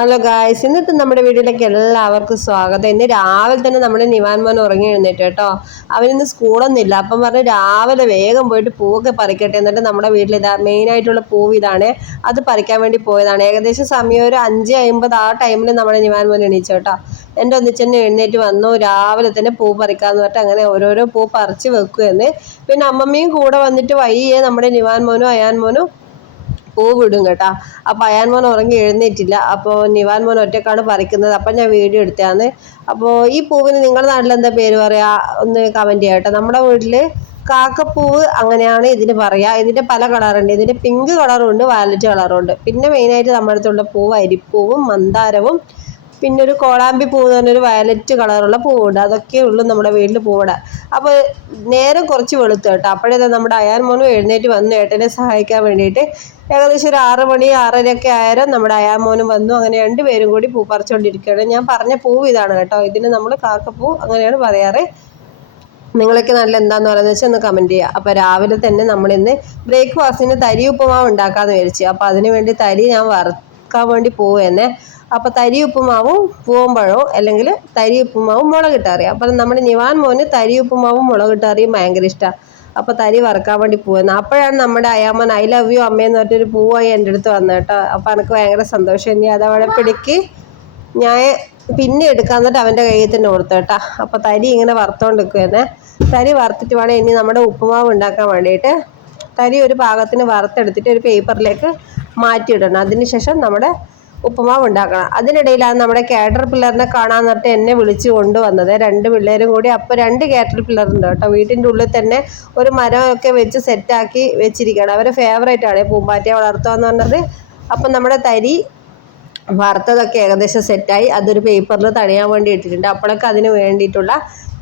Hello guys ഇന്നത്തെ നമ്മുടെ വീട്ടിലേക്ക് എല്ലാവർക്കും സ്വാഗതം. ഇന്ന് രാവിലെ തന്നെ നമ്മുടെ നിവാൻ മോൻ ഉറങ്ങി എഴുന്നേറ്റ് കേട്ടോ. അവനിന്ന് സ്കൂളൊന്നും ഇല്ല അപ്പം പറഞ്ഞ് രാവിലെ വേഗം പോയിട്ട് പൂവൊക്കെ പറിക്കട്ടെ എന്നിട്ട് നമ്മുടെ വീട്ടിൽ ഇതാ മെയിനായിട്ടുള്ള പൂവ് ഇതാണ്. അത് പറിക്കാൻ വേണ്ടി പോയതാണ്. ഏകദേശം സമയം ഒരു അഞ്ച് അമ്പത് ആ ടൈമിൽ നമ്മുടെ നിവാൻ മോൻ എണീച്ചു കേട്ടോ. എന്റെ ഒന്നിച്ചെന്നെ എഴുന്നേറ്റ് വന്നു. രാവിലെ തന്നെ പൂ പറിക്കാന്ന് പറഞ്ഞിട്ട് അങ്ങനെ ഓരോരോ പൂ പറിച്ച് വെക്കുമെന്ന് പിന്നെ അമ്മമ്മയും കൂടെ വന്നിട്ട് വൈകിയേ നമ്മുടെ നിവാൻ മോനും അയാൻ മോനും. പൂവിടും കേട്ടാ. അപ്പോൾ അയാൻ മോൻ ഉറങ്ങി എഴുന്നേറ്റില്ല. അപ്പോൾ നിവാൻ മോൻ ഒറ്റക്കാണ് പറിക്കുന്നത്. അപ്പം ഞാൻ വീഡിയോ എടുത്തതാണ്. അപ്പോൾ ഈ പൂവിന് നിങ്ങളുടെ നാട്ടിൽ എന്താ പേര് പറയാ? ഒന്ന് കമന്റ് ചെയ്യാം കേട്ടോ. നമ്മുടെ വീട്ടിൽ കാക്കപ്പൂവ് അങ്ങനെയാണ് ഇതിന് പറയുക ഇതിന്റെ പല കളറുണ്ട് ഇതിന്റെ പിങ്ക് കളറുണ്ട് വയലറ്റ് കളറുണ്ട് പിന്നെ മെയിനായിട്ട് നമ്മുടെ അടുത്തുള്ള പൂവ് അരിപ്പൂവും മന്ദാരവും പിന്നെ ഒരു കോളാമ്പി പൂ എന്ന് പറഞ്ഞൊരു വയലറ്റ് കളറുള്ള പൂവുണ്ട്. അതൊക്കെ ഉള്ളൂ നമ്മുടെ വീട്ടിൽ പൂവിടെ അപ്പോൾ നേരം കുറച്ച് വെളുത്തു കേട്ടോ. അപ്പോഴേ നമ്മുടെ അയാൻ മോനും എഴുന്നേറ്റ് വന്നു. ഏട്ടനെ സഹായിക്കാൻ വേണ്ടിയിട്ട് ഏകദേശം ഒരു ആറ് മണി ആറരയൊക്കെ ആയാലും നമ്മുടെ അയാൻ മോനും വന്നു. അങ്ങനെ രണ്ടുപേരും കൂടി പൂ പറിച്ചുകൊണ്ടിരിക്കുകയാണ് ഞാൻ പറഞ്ഞ പൂവ് ഇതാണ് കേട്ടോ. ഇതിന് നമ്മൾ കാക്കപ്പൂ അങ്ങനെയാണ് പറയാറ്. നിങ്ങളൊക്കെ നല്ല എന്താന്ന് പറയുന്നത് വെച്ചാൽ ഒന്ന് കമന്റ് ചെയ്യുക. അപ്പോൾ രാവിലെ തന്നെ നമ്മളിന്ന് ബ്രേക്ക്ഫാസ്റ്റിന് തരി ഉപ്പുമാവ് ഉണ്ടാക്കാമെന്ന് വിചാരിച്ചു. അപ്പോൾ അതിനു വേണ്ടി തരി ഞാൻ വറുക്കാൻ വേണ്ടി പോവുകയെന്നെ അപ്പോൾ തരി ഉപ്പുമാവും പൂവമ്പഴവും അല്ലെങ്കിൽ തരി ഉപ്പുമാവും മുളകിട്ടറിയ അപ്പം നമ്മുടെ നിവാൻ മോന് തരി ഉപ്പുമാവും മുളകിട്ടറിയും ഭയങ്കര ഇഷ്ടമാണ് അപ്പോൾ തരി വറക്കാൻ വേണ്ടി പോകുന്നത് അപ്പോഴാണ് നമ്മുടെ അയാമൻ ഐ ലവ് യു അമ്മയെന്ന് പറഞ്ഞൊരു പൂവായി എന്റെ അടുത്ത് വന്നത് കേട്ടോ. അപ്പോൾ എനിക്ക് ഭയങ്കര സന്തോഷം. ഇനി അതവിടെ പിടിക്ക് ഞാൻ പിന്നെ എടുക്കാൻ എന്നിട്ട് അവന്റെ കയ്യിൽ തന്നെ കൊടുത്തു കേട്ടോ. അപ്പോൾ തരി ഇങ്ങനെ വറുത്തോണ്ട് തരി വറുത്തിട്ട് വേണം ഇനി നമ്മുടെ ഉപ്പുമാവ് ഉണ്ടാക്കാൻ വേണ്ടിയിട്ട്. തരി ഒരു പാകത്തിന് വറുത്തെടുത്തിട്ട് ഒരു പേപ്പറിലേക്ക് മാറ്റിയിടണം. അതിനുശേഷം നമ്മുടെ ഉപ്പുമാവ് ഉണ്ടാക്കണം അതിനിടയിലാണ് നമ്മുടെ കാറ്റർ പില്ലറിനെ കാണാൻ നേരത്തെ എന്നെ വിളിച്ചു കൊണ്ടുവന്നത്. രണ്ട് പിള്ളേരും കൂടി. അപ്പോൾ രണ്ട് കാറ്റർ പില്ലറുണ്ട് കേട്ടോ. വീട്ടിന്റെ ഉള്ളിൽ തന്നെ ഒരു മരമൊക്കെ വെച്ച് സെറ്റാക്കി വെച്ചിരിക്കുകയാണ്. അവരെ ഫേവറേറ്റ് ആണ്. പൂമ്പാറ്റയെ വളർത്തുക എന്ന് പറഞ്ഞത്. അപ്പം നമ്മുടെ തരി വറുത്തതൊക്കെ ഏകദേശം സെറ്റായി അതൊരു പേപ്പറിൽ തണിയാൻ വേണ്ടി ഇട്ടിട്ടുണ്ട്. അപ്പോഴൊക്കെ അതിന് വേണ്ടിയിട്ടുള്ള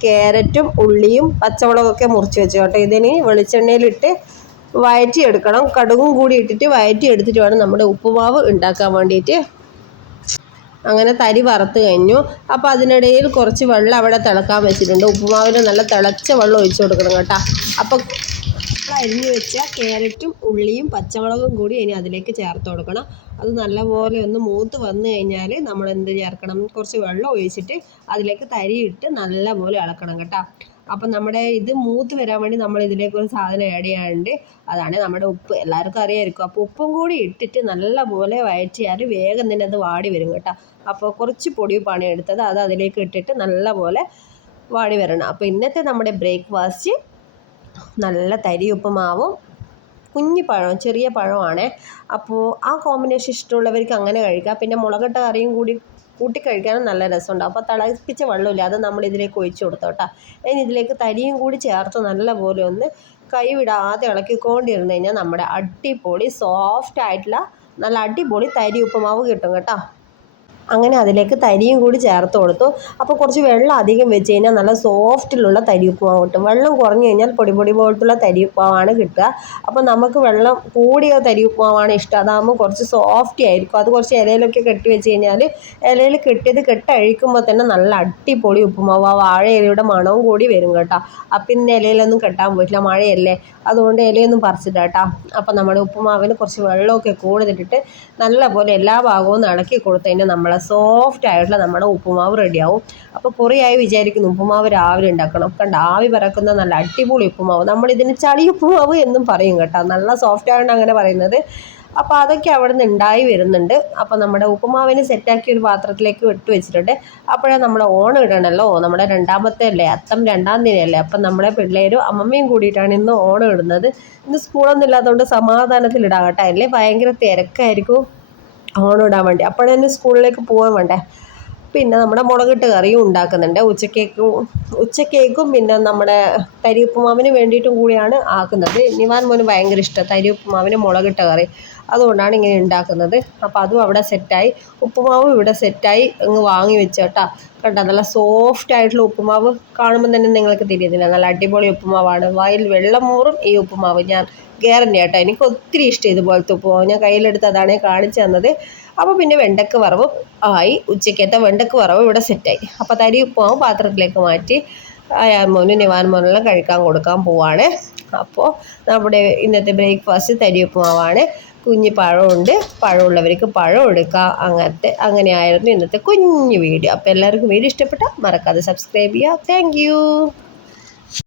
ക്യാരറ്റും ഉള്ളിയും പച്ചമുളകൊക്കെ മുറിച്ച് വെച്ചു കേട്ടോ. ഇതിന് വെളിച്ചെണ്ണയിലിട്ട് വയറ്റി എടുക്കണം കടുകും കൂടി ഇട്ടിട്ട് വയറ്റി എടുത്തിട്ട് വേണം നമ്മുടെ ഉപ്പുമാവ് ഉണ്ടാക്കാൻ വേണ്ടിയിട്ട്. അങ്ങനെ തരി വറുത്ത് കഴിഞ്ഞു. അപ്പോൾ അതിനിടയിൽ കുറച്ച് വെള്ളം അവിടെ തിളക്കാൻ വെച്ചിട്ടുണ്ട്. ഉപ്പുമാവിന് നല്ല തിളച്ച വെള്ളം ഒഴിച്ചു കൊടുക്കണം കേട്ടോ. അപ്പോൾ അരിഞ്ഞു വെച്ച ക്യാരറ്റും ഉള്ളിയും പച്ചമുളകും കൂടി ഇനി അതിലേക്ക് ചേർത്ത് കൊടുക്കണം. അത് നല്ലപോലെ ഒന്ന് മൂത്ത് വന്നു കഴിഞ്ഞാൽ നമ്മൾ എന്ത് ചേർക്കണം? കുറച്ച് വെള്ളം ഒഴിച്ചിട്ട് അതിലേക്ക് തരിയിട്ട് നല്ലപോലെ ഇളക്കണം കേട്ടോ. അപ്പം നമ്മുടെ ഇത് മൂത്ത് വരാൻ വേണ്ടി നമ്മൾ ഇതിലേക്ക് ഒരു സാധനം ആഡ് ചെയ്യാറുണ്ട് അതാണ് നമ്മുടെ ഉപ്പ്. എല്ലാവർക്കും അറിയായിരിക്കും. അപ്പോൾ ഉപ്പും കൂടി ഇട്ടിട്ട് നല്ലപോലെ വയറ്റിയാൽ വേഗം തന്നെ അത് വാടി വരും കേട്ടോ. അപ്പോൾ കുറച്ച് പൊടിയുപ്പാണ് എടുത്തത്. അത് അതിലേക്ക് ഇട്ടിട്ട് നല്ലപോലെ വാടി വരണം. അപ്പോൾ ഇന്നത്തെ നമ്മുടെ ബ്രേക്ക്ഫാസ്റ്റ് നല്ല തരി ഉപ്പുമാവും കുഞ്ഞി പഴം ചെറിയ പഴമാണ് അപ്പോൾ ആ കോമ്പിനേഷൻ ഇഷ്ടമുള്ളവർക്ക് അങ്ങനെ കഴിക്കാം. പിന്നെ മുളകട്ട കറിയും കൂടി കൂട്ടി കഴിക്കാനും നല്ല രസമുണ്ട്. അപ്പോൾ തിളപ്പിച്ച വെള്ളമില്ല അത് നമ്മൾ ഇതിലേക്ക് ഒഴിച്ചു കൊടുത്തോട്ടാ ഇനി ഇതിലേക്ക് തരിയും കൂടി ചേർത്ത് നല്ലപോലെ ഒന്ന് കൈവിടാതെ ഇളക്കിക്കൊണ്ടിരുന്ന് കഴിഞ്ഞാൽ നമ്മുടെ അടിപൊളി സോഫ്റ്റ് ആയിട്ടുള്ള നല്ല അടിപൊളി തരി ഉപ്പുമാവ് കിട്ടും കേട്ടോ. അങ്ങനെ അതിലേക്ക് തരിയും കൂടി ചേർത്ത് കൊടുത്തു. അപ്പോൾ കുറച്ച് വെള്ളം അധികം വെച്ച് കഴിഞ്ഞാൽ നല്ല സോഫ്റ്റിലുള്ള തരി ഉപ്പുമാവ് കിട്ടും. വെള്ളം കുറഞ്ഞു കഴിഞ്ഞാൽ പൊടി പൊടി പോലത്തുള്ള തരി ഉപ്പുമാവാണ് കിട്ടുക. അപ്പോൾ നമുക്ക് വെള്ളം കൂടിയ തരി ഉപ്പുമാവാണ് ഇഷ്ടം. അതാകുമ്പോൾ കുറച്ച് സോഫ്റ്റി ആയിരിക്കും. അത് കുറച്ച് ഇലയിലൊക്കെ കെട്ടി വെച്ച് കഴിഞ്ഞാൽ ഇലയിൽ കെട്ടിയത് കെട്ടഴിക്കുമ്പോൾ തന്നെ നല്ല അടിപൊളി ഉപ്പുമാവ്. ആ വാഴ ഇലയുടെ മണവും കൂടി വരും കേട്ടോ. അപ്പം ഇന്ന് ഇലയിലൊന്നും കെട്ടാൻ പറ്റില്ല മഴയല്ലേ. അതുകൊണ്ട് ഇലയൊന്നും പറിച്ചില്ല കേട്ടോ അപ്പം നമ്മുടെ ഉപ്പുമാവിന് കുറച്ച് വെള്ളമൊക്കെ കൂടുതലിട്ട് നല്ലപോലെ എല്ലാ ഭാഗവും ഇളക്കി കൊടുത്തതിന് നമ്മൾ സോഫ്റ്റ് ആയിട്ടുള്ള നമ്മുടെ ഉപ്പുമാവ് റെഡിയാവും. അപ്പോൾ കുറേയായി വിചാരിക്കുന്നു ഉപ്പുമാവ് രാവിലെ ഉണ്ടാക്കണം. കണ്ട ആവി പറക്കുന്ന നല്ല അടിപൊളി ഉപ്പുമാവ്. നമ്മളിതിന് ചളി ഉപ്പുമാവ് എന്നും പറയും കേട്ടോ. നല്ല സോഫ്റ്റ് ആയതുകൊണ്ട് അങ്ങനെ പറയുന്നത്. അപ്പോൾ അതൊക്കെ അവിടെ നിന്ന് ഉണ്ടായി വരുന്നുണ്ട്. അപ്പോൾ നമ്മുടെ ഉപ്പുമാവിനെ സെറ്റാക്കി ഒരു പാത്രത്തിലേക്ക് ഇട്ട് വെച്ചിട്ടുണ്ട്. അപ്പോഴേ നമ്മൾ ഓണം ഇടണമല്ലോ നമ്മുടെ രണ്ടാമത്തെ അല്ലേ അത്തം രണ്ടാം തീയതി അല്ലേ? അപ്പം നമ്മളെ പിള്ളേരും അമ്മമ്മയും കൂടിയിട്ടാണ് ഇന്ന് ഓണം ഇടുന്നത്. ഇന്ന് സ്കൂളൊന്നും ഇല്ലാത്തതുകൊണ്ട് സമാധാനത്തിൽ ഇടാം കേട്ടോ. അല്ലേ? ഭയങ്കര തിരക്കായിരിക്കും. ഓണം ഇടാൻ വേണ്ടി. അപ്പോഴന്നെ സ്കൂളിലേക്ക് പോകാൻ വേണ്ടേ. പിന്നെ നമ്മുടെ മുളകിട്ട് കറിയും ഉണ്ടാക്കുന്നുണ്ട്. ഉച്ചക്കേക്കും ഉച്ചക്കേക്കും പിന്നെ നമ്മുടെ തരി ഉപ്പുമാവിന് വേണ്ടിയിട്ടും കൂടിയാണ് ആക്കുന്നത്. നിവാൻ മോന് ഭയങ്കര ഇഷ്ടം. തരി ഉപ്പുമാവിന് മുളകിട്ട കറി. അതുകൊണ്ടാണ് ഇങ്ങനെ ഉണ്ടാക്കുന്നത്. അപ്പോൾ അതും അവിടെ സെറ്റായി. ഉപ്പുമാവും ഇവിടെ സെറ്റായി. അങ്ങ് വാങ്ങി വെച്ചോട്ടാ കണ്ടോ? നല്ല സോഫ്റ്റ് ആയിട്ടുള്ള ഉപ്പുമാവ് കാണുമ്പോൾ തന്നെ നിങ്ങൾക്ക് തിരിയുന്നില്ല. നല്ല അടിപൊളി ഉപ്പുമാവാണ്. വായിൽ വെള്ളം മൂറും ഈ ഉപ്പുമാവ്. ഞാൻ ഗ്യാരണ്ടി ആട്ടോ. എനിക്ക് ഒത്തിരി ഇഷ്ടം ഇതുപോലത്തെ ഉപ്പുമാവ്. ഞാൻ കയ്യിലെടുത്ത് അതാണ് കാണിച്ചു തന്നത്. അപ്പോൾ പിന്നെ വെണ്ടക്ക വറവ് ആയി. ഉച്ചയ്ക്കത്തെ വെണ്ടക്ക വറവ് ഇവിടെ സെറ്റായി. അപ്പോൾ തരി ഉപ്പുമാവ് പാത്രത്തിലേക്ക് മാറ്റി അയാൻ മോനും നിവാൻ മോനെല്ലാം കഴിക്കാൻ കൊടുക്കാൻ പോവാണ്. അപ്പോൾ നമ്മുടെ ഇന്നത്തെ ബ്രേക്ക്ഫാസ്റ്റ് തരി ഉപ്പുമാവാണ്. കുഞ്ഞ് പഴമുണ്ട് പഴമുള്ളവർക്ക് പഴം എടുക്കാം. അങ്ങനത്തെ അങ്ങനെയായിരുന്നു ഇന്നത്തെ കുഞ്ഞു വീഡിയോ. അപ്പോൾ എല്ലാവർക്കും വീഡിയോ ഇഷ്ടപ്പെട്ടാൽ മറക്കാതെ സബ്സ്ക്രൈബ് ചെയ്യുക. താങ്ക്